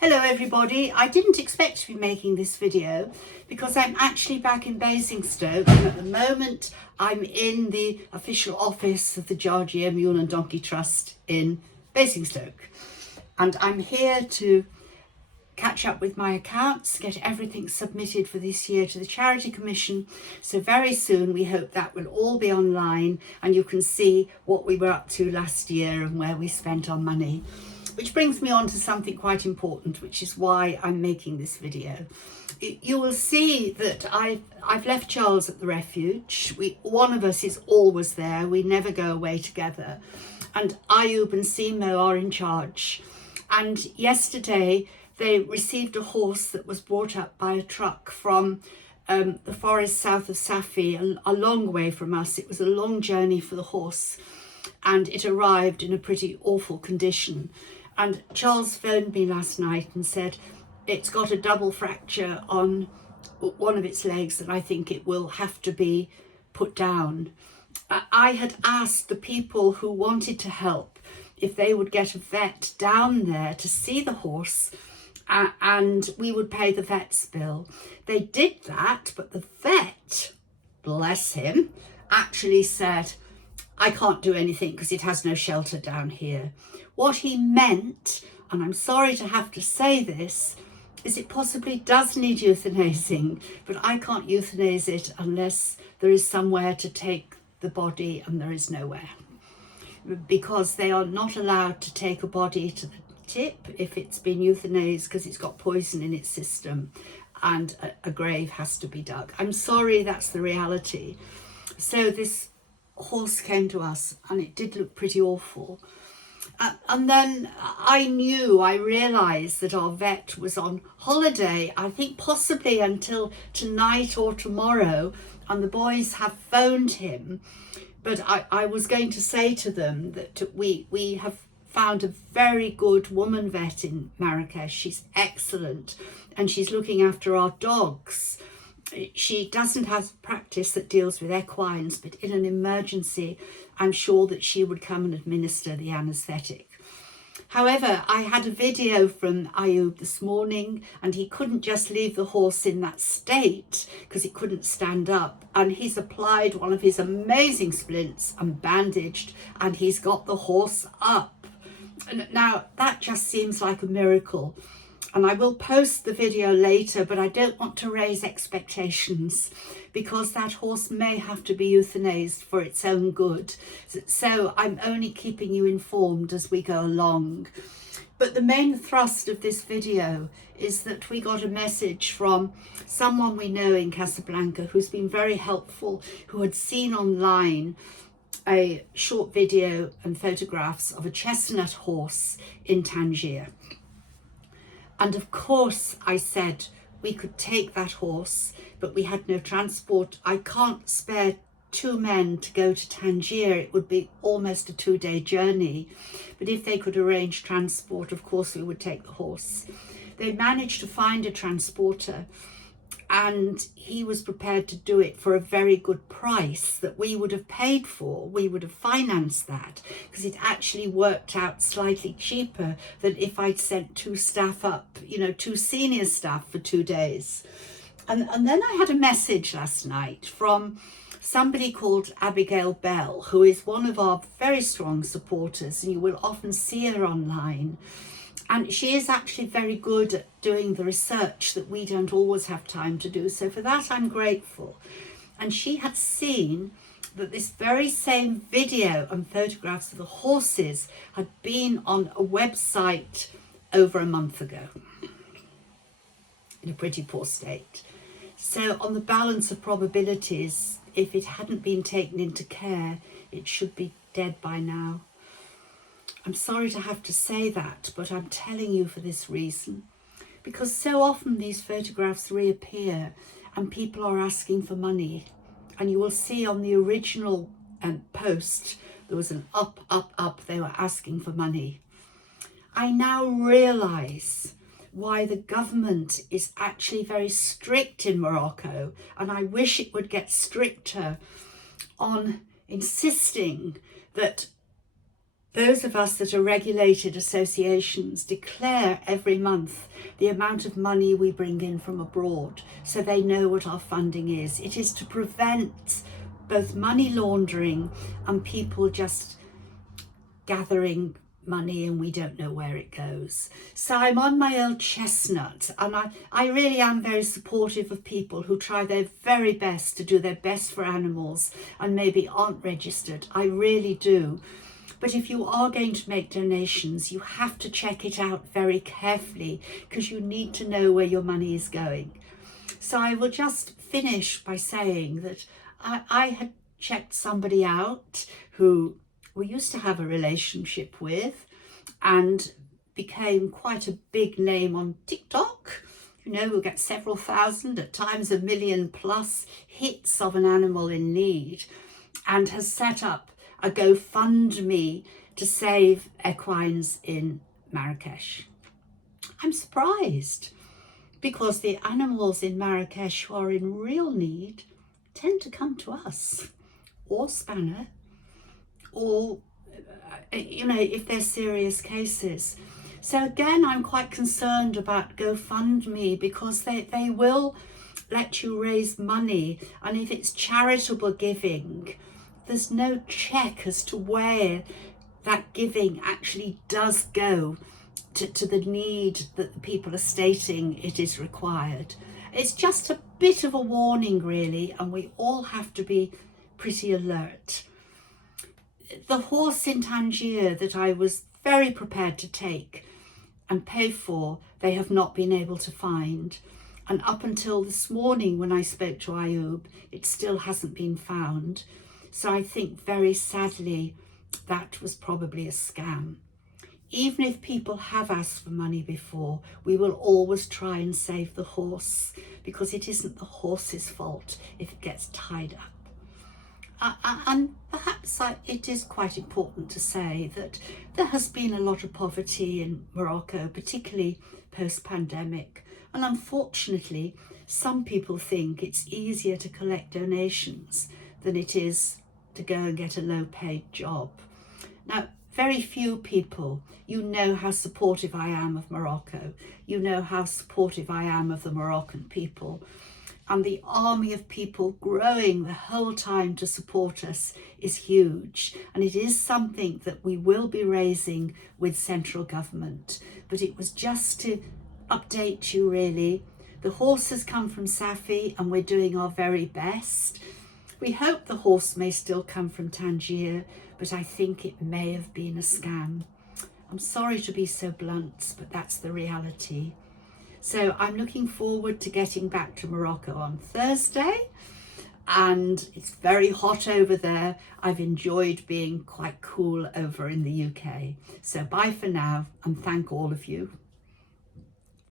Hello everybody, I didn't expect to be making this video because I'm actually back in Basingstoke, and at the moment I'm in the official office of the Georgia Mule and Donkey Trust in Basingstoke, and I'm here to catch up with my accounts, get everything submitted for this year to the Charity Commission. So very soon we hope that will all be online and you can see what we were up to last year and where we spent our money. Which brings me on to something quite important, which is why I'm making this video. You will see that I've left Charles at the refuge. One of us is always there. We never go away together. And Ayub and Simo are in charge. And yesterday they received a horse that was brought up by a truck from the forest south of Safi, a long way from us. It was a long journey for the horse, and it arrived in a pretty awful condition. And Charles phoned me last night and said it's got a double fracture on one of its legs and I think it will have to be put down. I had asked the people who wanted to help if they would get a vet down there to see the horse, and we would pay the vet's bill. They did that, but the vet, bless him, actually said, I can't do anything because it has no shelter down here. What he meant, and I'm sorry to have to say this, is it possibly does need euthanizing, but I can't euthanize it unless there is somewhere to take the body, and there is nowhere. Because they are not allowed to take a body to the tip if it's been euthanized because it's got poison in its system, and a grave has to be dug. I'm sorry, that's the reality. So this horse came to us and it did look pretty awful. And then I realised that our vet was on holiday, I think possibly until tonight or tomorrow, and the boys have phoned him. But I was going to say to them that we have found a very good woman vet in Marrakesh. She's excellent and she's looking after our dogs. She doesn't have practice that deals with equines, but in an emergency, I'm sure that she would come and administer the anaesthetic. However, I had a video from Ayub this morning and he couldn't just leave the horse in that state because it couldn't stand up, and he's applied one of his amazing splints and bandaged, and he's got the horse up. Now, that just seems like a miracle. And I will post the video later, but I don't want to raise expectations because that horse may have to be euthanized for its own good. So I'm only keeping you informed as we go along. But the main thrust of this video is that we got a message from someone we know in Casablanca who's been very helpful, who had seen online a short video and photographs of a chestnut horse in Tangier. And of course I said we could take that horse, but we had no transport. I can't spare two men to go to Tangier. It would be almost a 2-day journey. But if they could arrange transport, of course we would take the horse. They managed to find a transporter, and he was prepared to do it for a very good price that we would have paid for. We would have financed that because it actually worked out slightly cheaper than if I'd sent two staff up, two senior staff for 2 days. And then I had a message last night from somebody called Abigail Bell, who is one of our very strong supporters, and you will often see her online. And she is actually very good at doing the research that we don't always have time to do. So for that, I'm grateful. And she had seen that this very same video and photographs of the horses had been on a website over a month ago in a pretty poor state. So on the balance of probabilities, if it hadn't been taken into care, it should be dead by now. I'm sorry to have to say that, but I'm telling you for this reason. Because so often these photographs reappear and people are asking for money. And you will see on the original post, there was an up, up, up. They were asking for money. I now realise why the government is actually very strict in Morocco. And I wish it would get stricter on insisting that those of us that are regulated associations declare every month the amount of money we bring in from abroad, so they know what our funding is. It is to prevent both money laundering and people just gathering money and we don't know where it goes. So I'm on my old chestnut, and I really am very supportive of people who try their very best to do their best for animals and maybe aren't registered. I really do. But if you are going to make donations, you have to check it out very carefully, because you need to know where your money is going. So I will just finish by saying that I had checked somebody out who we used to have a relationship with and became quite a big name on TikTok. You know, we'll get several thousand, at times 1 million plus hits of an animal in need, and has set up a GoFundMe to save equines in Marrakesh. I'm surprised, because the animals in Marrakesh who are in real need tend to come to us, or Spanner, or you know, if they're serious cases. So again, I'm quite concerned about GoFundMe, because they will let you raise money, and if it's charitable giving, there's no check as to where that giving actually does go to the need that the people are stating it is required. It's just a bit of a warning, really, and we all have to be pretty alert. The horse in Tangier that I was very prepared to take and pay for, they have not been able to find. And up until this morning when I spoke to Ayoub, it still hasn't been found. So I think very sadly that was probably a scam. Even if people have asked for money before, we will always try and save the horse, because it isn't the horse's fault if it gets tied up. And perhaps it is quite important to say that there has been a lot of poverty in Morocco, particularly post-pandemic. And unfortunately, some people think it's easier to collect donations than it is to go and get a low-paid job. Now, very few people, you know how supportive I am of Morocco. You know how supportive I am of the Moroccan people. And the army of people growing the whole time to support us is huge. And it is something that we will be raising with central government. But it was just to update you, really. The horse has come from Safi, and we're doing our very best. We hope the horse may still come from Tangier, but I think it may have been a scam. I'm sorry to be so blunt, but that's the reality. So I'm looking forward to getting back to Morocco on Thursday, and it's very hot over there. I've enjoyed being quite cool over in the UK. So bye for now, and thank all of you.